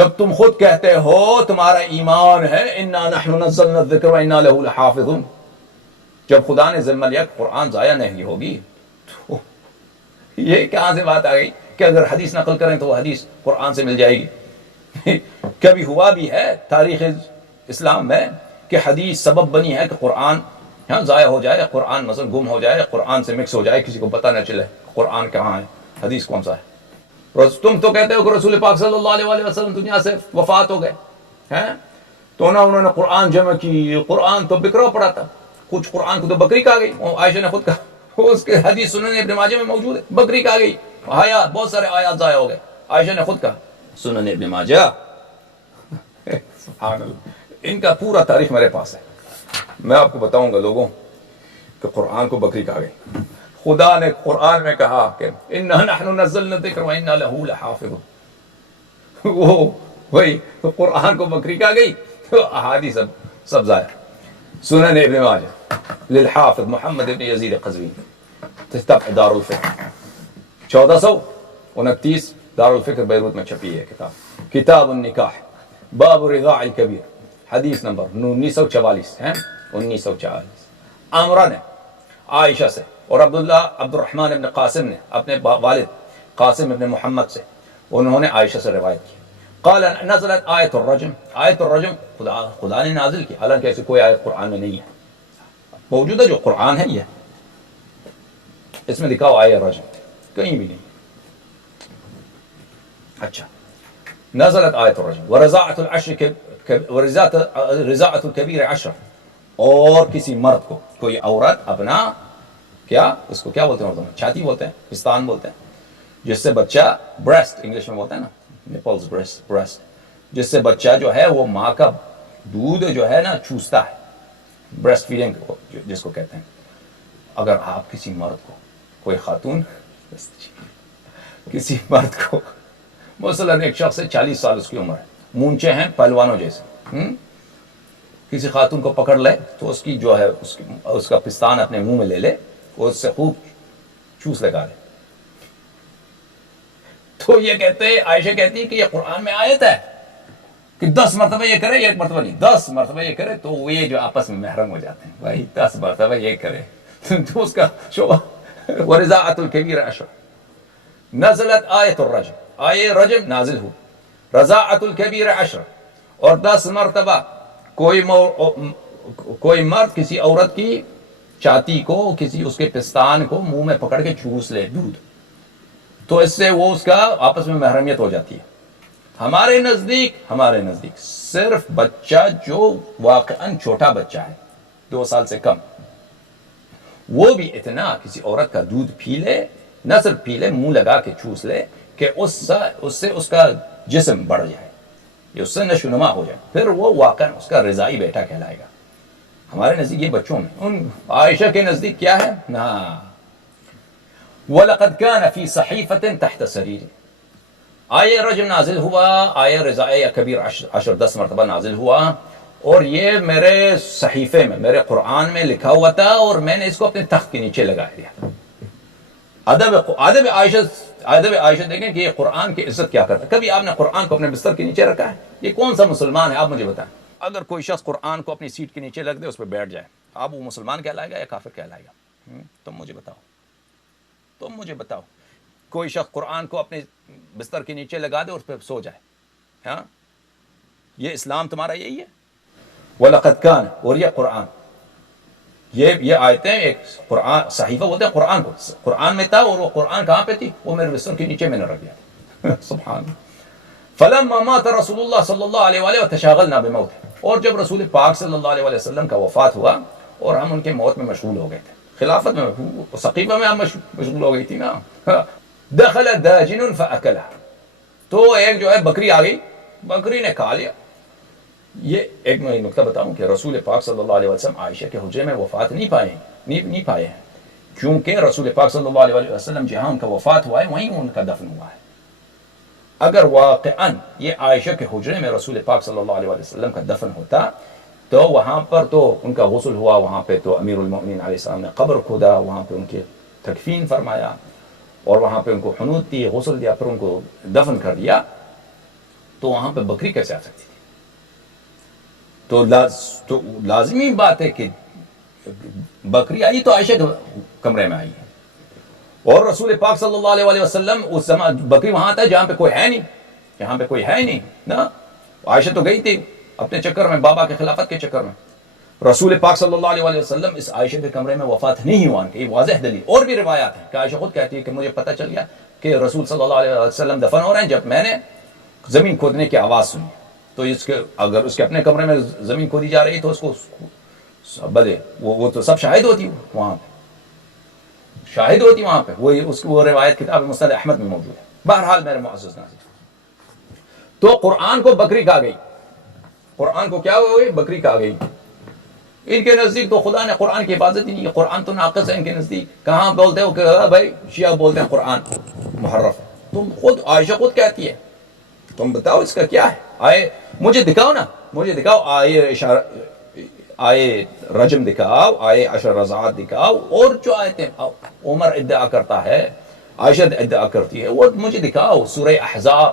جب تم خود کہتے ہو تمہارا ایمان ہے انا نحن نزلنا الذکر وانا له لحافظون، جب خدا نے ذمہ لیا کہ قرآن ضائع نہیں ہوگی، تو یہ کہاں سے بات آ گئی کہ اگر حدیث نقل کریں تو وہ حدیث قرآن سے مل جائے گی؟ کبھی ہوا بھی ہے تاریخ اسلام میں کہ حدیث سبب بنی ہے کہ قرآن ضائع ہو جائے، قرآن مثلا گم ہو جائے، قرآن سے مکس ہو جائے، کسی کو پتہ نہ چلے قرآن کہاں ہے، حدیث کون سا ہے۔ تم تو کہتے ہو کہ رسول پاک صلی اللہ علیہ وسلم دنیا سے وفات ہو گئے ہیں، تو نہ انہوں نے قرآن جمع کی، قرآن تو بکھرا پڑا تھا، کچھ قرآن کو تو بکری کہا گئی، عائشہ نے خود کہا، اس کے حدیث سنن ابن ماجہ میں موجود ہے، بکری کہا گئی، آیات بہت سارے آیات ضائع ہو گئے، عائشہ نے خود کہا، سنن ابن ماجہ۔ سبحان اللہ، ان کا پورا تاریخ میرے پاس ہے، میں آپ کو بتاؤں گا لوگوں کہ قرآن کو بکری کہا گئی۔ خدا نے قرآن میں کہا کہ انا نحن نزلنا الذکر وانا له لحافظون، وہ وہی قرآن کو بکری کہا گئی تو احادیث سب ضائع۔ سنن ابن ماجہ للحافظ محمد ابن یزید قزوینی، طبع دار الفکر، 1429 دار الفکر بیروت میں چھپی ہے کتاب، کتاب النکاح، باب رضاع الکبیر، حدیث نمبر 1944 ہے، 1944۔ عمرہ نے عائشہ سے اور عبد الرحمن ابن قاسم نے اپنے والد قاسم ابن محمد سے، انہوں نے عائشہ سے روایت کی، قال نزلت آیت الرجم، آیت الرجم خدا نے نازل کی، حالانکہ ایسی کوئی آیت قرآن میں نہیں ہے، موجودہ جو قرآن ہے یہ اس میں دکھاؤ آیت الرجم کہیں بھی نہیں۔ اچھا، نزلت آیت الرجم ورضاعت العشر رضاعت الکبیر 10، اور کسی مرد کو، کوئی عورت اپنا کیا اس کو کیا بولتے ہیں اردو میں، چھاتی بولتے ہیں، پستان بولتے ہیں، جس سے بچہ، بریسٹ انگلش میں بولتے ہیں نا، نیپلز بریسٹ، جس سے بچہ جو ہے وہ ماں کا دودھ جو ہے نا چوستا ہے، بریسٹ فیڈنگ جس کو کہتے ہیں۔ اگر آپ کسی مرد کو، کوئی خاتون کسی مرد کو، مثلاً ایک شخص ہے 40 سال اس کی عمر ہے، مونچے ہیں پہلوانوں جیسے، کسی خاتون کو پکڑ لے تو اس کی جو ہے اس کا پستان اپنے منہ میں لے لے اور اس سے خوب چوس لگا لے، تو یہ کہتے ہیں، عائشہ کہتی ہے کہ یہ قرآن میں آیت ہے کہ 10 مرتبہ یہ کرے، 1 مرتبہ نہیں، 10 مرتبہ یہ کرے تو یہ جو آپس میں محرم ہو جاتے ہیں، بھائی 10 مرتبہ یہ کرے تو اس کا شعبہ۔ ورضاعت الکبیر 10، نزلت آیت الرجم، آیت رجم نازل ہو، رضاعت الکبیر 10، اور 10 مرتبہ کوئی مرد کسی عورت کی چھاتی کو، کسی اس کے پستان کو منہ میں پکڑ کے چوس لے دودھ، تو اس سے وہ اس کا آپس میں محرمیت ہو جاتی ہے۔ ہمارے نزدیک صرف بچہ جو واقعاً چھوٹا بچہ ہے 2 سال سے کم، وہ بھی اتنا کسی عورت کا دودھ پی لے، نہ صرف پی لے، منہ لگا کے چوس لے کہ اس سے اس کا جسم بڑھ جائے، یہ اس سے نشو نما ہو جائے، پھر وہ واقعاً اس کا رضائی بیٹا کہلائے گا۔ ہمارے نزدیک یہ بچوں میں، ان عائشہ کے نزدیک کیا ہے نا، وَلَقَدْ كَانَ فِي صَحِيفَةٍ تَحْتَ سَرِيرٍ، آیہ رجم نازل ہوا، آیہ رضاء کبیر 10 مرتبہ نازل ہوا، اور یہ میرے صحیفے میں، میرے قرآن میں لکھا ہوا تھا، اور میں نے اس کو اپنے تخت کے نیچے لگا دیا۔ ادب عائشہ دیکھیں کہ یہ قرآن کی عزت کیا کرتا ہے۔ کبھی آپ نے قرآن کو اپنے بستر کے نیچے رکھا ہے؟ یہ کون سا مسلمان ہے آپ مجھے بتائیں، اگر کوئی شخص قرآن کو اپنی سیٹ کے نیچے رکھ دے، اس پہ بیٹھ جائے، اب وہ مسلمان کہلائے گا یا کافر کہلائے گا؟ تم مجھے بتاؤ، کوئی شخص قرآن کو اپنے بستر کے نیچے لگا دے اور اس پہ سو جائے، ہاں، یہ اسلام تمہارا یہی ہے؟ وَلَقَدْ كَانَ، اور یہ قرآن، یہ آیتیں، ایک قرآن صحیفہ بولتے ہیں قرآن کو، قرآن میں تھا، اور وہ قرآن کہاں پہ تھی؟ وہ میرے بستر کے نیچے میں نے رکھ دیا۔ سبحان اللہ۔ فَلَمَّا مَاتَ رَسُولُ اللَّهِ صلی اللہ علیہ وآلہ وَتَشَاغَلْنَا بِمَوْتِهِ، اور جب رسول پاک صلی اللہ علیہ وسلم کا وفات ہوا اور ہم ان کے موت میں مشغول ہو گئے تھے، خلافت میں، سقیفہ میں ہم مشغول ہو گئی تھی نا، دخل داجن فأكلها، تو ایک جو ہے بکری آ گئی، بکری نے کھا لیا۔ یہ ایک میں نکتہ بتاؤں کہ رسول پاک صلی اللہ علیہ وسلم عائشہ کے حجرے میں وفات نہیں پائے ہیں، کیونکہ رسول پاک صلی اللہ علیہ وسلم جہاں ان کا وفات ہوا ہے وہیں ان کا دفن ہوا ہے۔ اگر واقعاً یہ عائشہ کے حجرے میں رسول پاک صلی اللہ علیہ وسلم کا دفن ہوتا تو وہاں پر تو ان کا غسل ہوا، وہاں پہ تو امیر المؤمنین علیہ السلام نے قبر کھودا، وہاں پہ ان کی تکفین فرمایا، اور وہاں پہ ان کو حنوط دی، غسل دیا، پھر ان کو دفن کر دیا، تو وہاں پہ بکری کیسے آ سکتی تھی؟ تو لازمی بات ہے کہ بکری آئی تو عائشہ کے کمرے میں آئی ہے، اور رسول پاک صلی اللہ علیہ وسلم اس زمان بکری وہاں آتا ہے جہاں پہ کوئی ہے نہیں، یہاں پہ کوئی ہے نہیں نا. عائشہ تو گئی تھی اپنے چکر میں، بابا کے خلافت کے چکر میں. رسول پاک صلی اللہ علیہ وسلم اس عائشہ کے کمرے میں وفات نہیں ہوا، کہ یہ واضح دلیل. اور بھی روایات ہیں کہ عائشہ خود کہتی ہے کہ مجھے پتہ چل گیا کہ رسول صلی اللہ علیہ وسلم دفن ہو رہے ہیں جب میں نے زمین کھودنے کی آواز سنی. تو اگر اس کے اپنے کمرے میں زمین کھودی جا رہی تو اس کو بدے وہ تو سب شاہد ہوتی وہاں پہ، شاہد ہوتی وہاں پہ. وہ روایت کتاب مسند احمد میں موجود ہے. بہرحال میرے معزز ناظرین، تو قرآن کو بکری کہا گئی، قرآن کو کیا ہو گئی؟ بکری کہا گئی. ان کے نزدیک تو خدا نے قرآن کی حفاظت ہی نہیں ہے، قرآن تو ناقص ہے ان کے نزدیک. کہاں بولتے ہو کہ بھائی شیعہ بولتے ہیں قرآن محرف ہے؟ تم خود عائشہ خود کہتی ہے. تم بتاؤ اس کا کیا ہے؟ آئے مجھے دکھاؤ نا، مجھے دکھاؤ آئے رجم دکھاؤ، آئے عشر رضاعت دکھاؤ، اور جو آیتیں عمر ادعا کرتا ہے، عائشہ ادعا کرتی ہے، وہ مجھے دکھاؤ. سورہ احزاب